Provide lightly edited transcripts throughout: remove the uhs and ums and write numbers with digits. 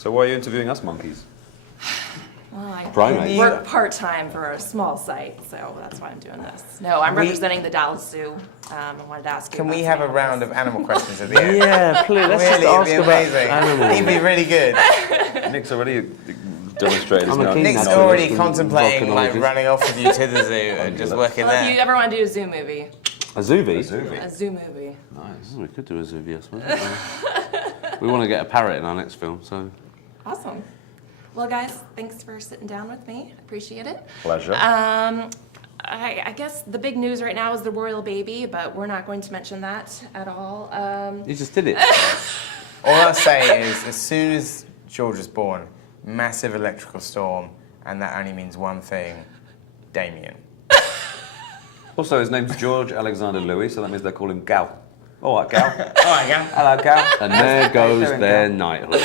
So why are you interviewing us monkeys? Well, I Primates. work part-time for a small site, so that's why I'm doing this. No, I'm representing the Dallas Zoo. I wanted to ask you Can about we some have a animals. round of animal questions at the end? Yeah, please. Let's Really, just it'd ask be about amazing. animals. He'd be really good. Nick's already demonstrated his I'm a keen Nick's naturalist already and contemplating like volcanologist. running off with you to the zoo and just working Well, if you there. ever want to do a zoo movie, A zoovie? a zoo movie. Nice. We could do a zoovie, I suppose. We want to get a parrot in our next film, so... Awesome. Well, guys, thanks for sitting down with me. Appreciate it. Pleasure. I guess the big news right now is the royal baby, but we're not going to mention that at all. You just did it. All I'll say is, as soon as George was born, massive electrical storm, and that only means one thing, Damien. Also, his name's George Alexander Louis, so that means they call him Gal. All right, Gal. All right, Gal. Hello, Gal. And there goes doing, their Gal? knighthood.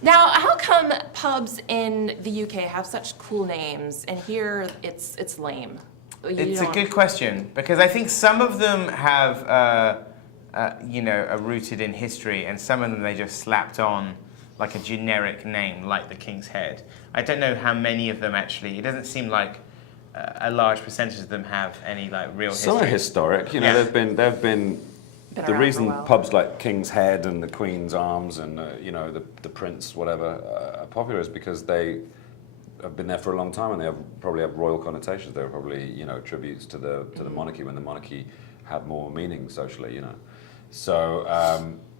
Now, how come pubs in the UK have such cool names, and here it's lame? It's a good question, because I think some of them have, are rooted in history, and some of them they just slapped on like a generic name, like the King's Head. I don't know how many of them actually. It doesn't seem like a large percentage of them have any like real history. Some are historic. You know, Yeah. they've been Been the around reason for a while. pubs like King's Head and the Queen's Arms and the Prince whatever are popular is because they have been there for a long time and they probably have royal connotations. They're probably tributes to the monarchy when the monarchy had more meaning socially. So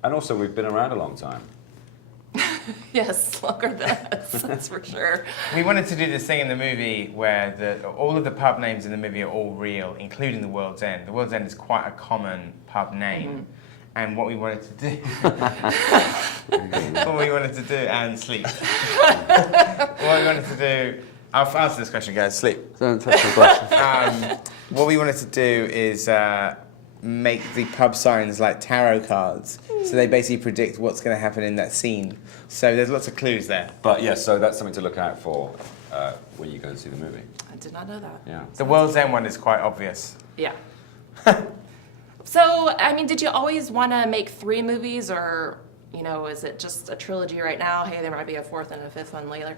and also we've been around a long time. Yes, longer than us, that's for sure. We wanted to do this thing in the movie where all of the pub names in the movie are all real, including the World's End. The World's End is quite a common pub name. And what we wanted to do, and sleep. What we wanted to do, I'll answer this question, guys, sleep. Don't touch the question. What we wanted to do is make the pub signs like tarot cards. So they basically predict what's going to happen in that scene. So there's lots of clues there. But yes, so that's something to look out for when you go and see the movie. I did not know that. Yeah. The World's End one is quite obvious. Yeah. So, I mean, did you always want to make 3 movies, or, is it just a trilogy right now? Hey, there might be a 4th and a 5th one later.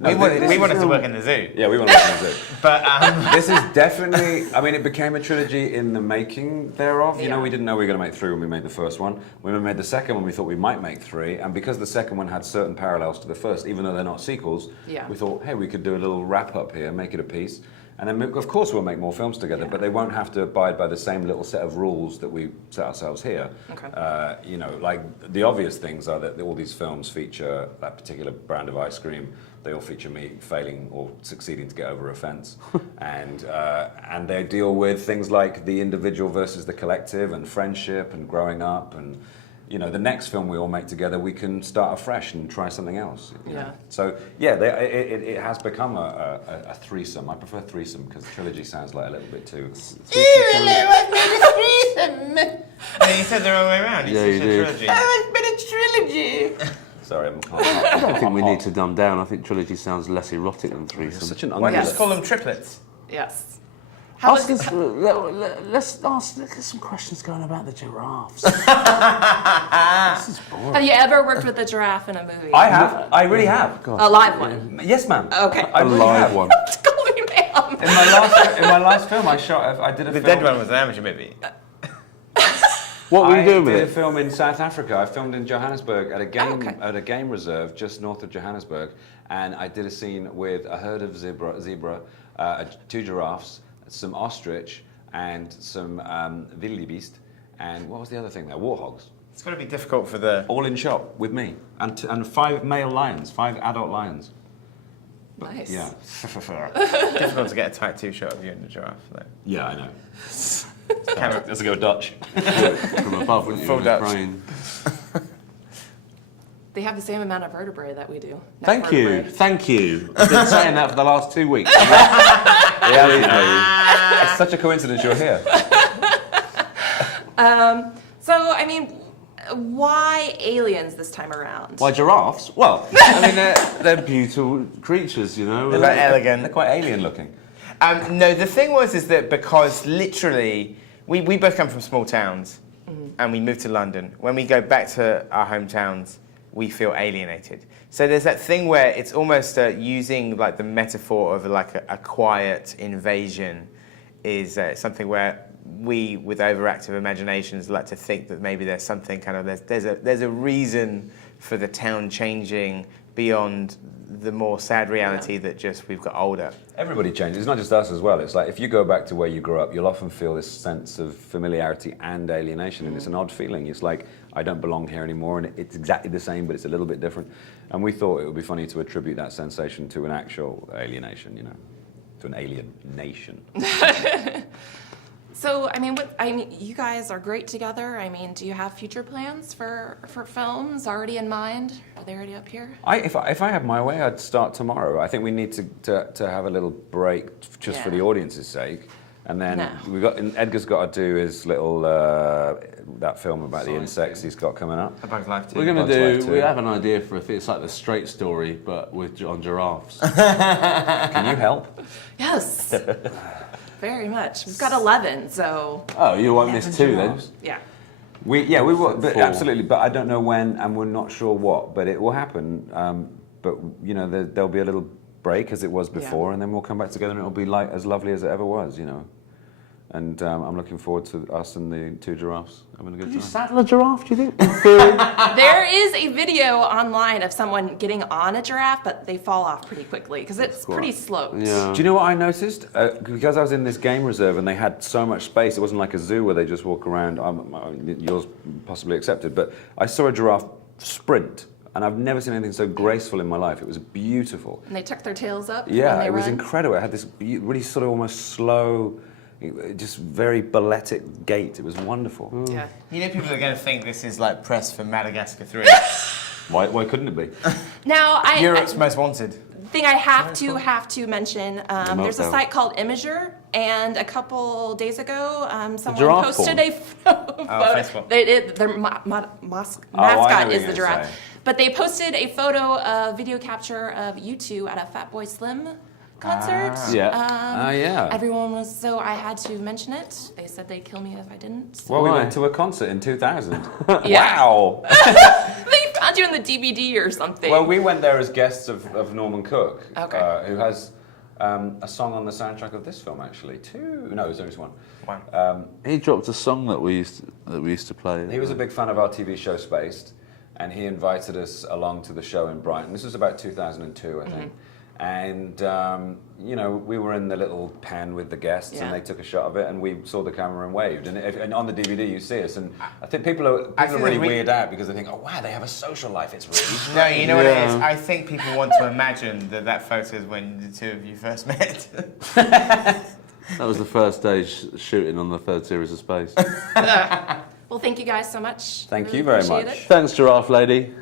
We wanted to work in the zoo. Yeah, we want to make it. But This is definitely, it became a trilogy in the making thereof. Yeah. We didn't know we were going to make 3 when we made the first one. When we made the second one, we thought we might make 3. And because the second one had certain parallels to the first, even though they're not sequels, Yeah. we thought, hey, we could do a little wrap-up here, make it a piece. And then, of course, we'll make more films together, but they won't have to abide by the same little set of rules that we set ourselves here. Okay. Like the obvious things are that all these films feature that particular brand of ice cream. They all feature me failing or succeeding to get over a fence, and they deal with things like the individual versus the collective, and friendship, and growing up, and the next film we all make together, we can start afresh and try something else. Yeah. So yeah, it has become a threesome. I prefer threesome because trilogy sounds like a little bit too. yeah, you said the wrong way around. You Yeah, said you a did. trilogy. It's been a trilogy! Sorry, I don't think we need to dumb down. I think trilogy sounds less erotic than threesome. Such an Why don't you ungulate. just call them triplets? Yes. How Let's get some questions going about the giraffes. This is boring. have you ever worked with a giraffe in a movie? I have. I really have. God. A live one? Yes, ma'am. Okay. I A really live have. one. Call me ma'am. In my last film, I did a The film. dead one was an amateur movie. What were you doing with I did a it? film in South Africa. I filmed in Johannesburg at a game okay. at a game reserve just north of Johannesburg, and I did a scene with a herd of zebra, 2 giraffes, some ostrich, and some wildebeest, and what was the other thing there? Warthogs. It's got to be difficult for the... All in shot with me, and 5 male lions, 5 adult lions. Nice. Yeah. difficult to get a tight 2 shot of you and the giraffe, though. Yeah, I know. Camera. Let's go Dutch. From above, wouldn't you? Full With the Dutch. crane. They have the same amount of vertebrae that we do. Neck Thank you. vertebrae. Thank you. I've been saying that for the last 2 weeks. It's such a coincidence you're here. So, I mean, why aliens this time around? Why giraffes? Well, I mean, they're beautiful creatures, They're very elegant. They're quite alien looking. No, the thing is that because literally, we both come from small towns, and we moved to London. When we go back to our hometowns, we feel alienated. So there's that thing where it's almost using like the metaphor of like a quiet invasion is something where we, with overactive imaginations, like to think that maybe there's something kind of there's a reason for the town changing beyond the more sad reality that just we've got older. Everybody changes. It's not just us as well. It's like if you go back to where you grew up, you'll often feel this sense of familiarity and alienation, and it's an odd feeling. It's like, I don't belong here anymore, and it's exactly the same, but it's a little bit different. And we thought it would be funny to attribute that sensation to an actual alienation, you know, to an alien nation. So, I mean, you guys are great together. I mean, do you have future plans for films already in mind? Are they already up here? If I had my way, I'd start tomorrow. I think we need to have a little break just for the audience's sake. And then Edgar's got to do his little, that film about the insects he's got coming up. A Bug's Life 2. We're going to do, we have an idea for it's like the Straight Story, but on giraffes. Can you help? Yes. Very much. We've got 11, so... Oh, you want this too then? Yeah. We will, but Four. absolutely. But I don't know when, and we're not sure what. But it will happen. But you know, there'll be a little break as it was before, and then we'll come back together, and it'll be like as lovely as it ever was. You know. And I'm looking forward to us and the two giraffes having a good time. Did you saddle a giraffe, do you think? There is a video online of someone getting on a giraffe, but they fall off pretty quickly because it's pretty sloped. Yeah. Do you know what I noticed? Because I was in this game reserve and they had so much space, it wasn't like a zoo where they just walk around. Yours possibly accepted, but I saw a giraffe sprint. And I've never seen anything so graceful in my life. It was beautiful. And they tuck their tails up when Yeah, they it was run. incredible. It had this really sort of almost slow, just very balletic gait. It was wonderful. Yeah. You know, people are going to think this is like press for Madagascar 3. Why couldn't it be? Now, Europe's Most Wanted. thing I have to mention, there's a meltdown. site called Imager, and a couple days ago, someone giraffe posted porn. a photo. Facebook. Their mascot is the you're giraffe. saying. But they posted a photo, video capture of you two at a Fatboy Slim concert. Yeah. Yeah. Everyone was, so I had to mention it. They said they'd kill me if I didn't. So. Well, we Why? went to a concert in 2000. Yeah. Wow. They found you in the DVD or something. Well, we went there as guests of Norman Cook, Okay. who has a song on the soundtrack of this film, actually. No, there's only one. Wow. He dropped a song that we used to play. He was a big fan of our TV show Spaced, and he invited us along to the show in Brighton. This was about 2002, I think. And, you know, we were in the little pen with the guests, and they took a shot of it, and we saw the camera and waved. And on the DVD, you see us. And I think people are really weird out because they think, oh, wow, they have a social life. It's really No, you know what it is? Yeah. I think people want to imagine that photo is when the two of you first met. That was the first day shooting on the third series of Space. Well, thank you guys so much. Thank Really you very appreciate much. it. Thanks, Giraffe Lady.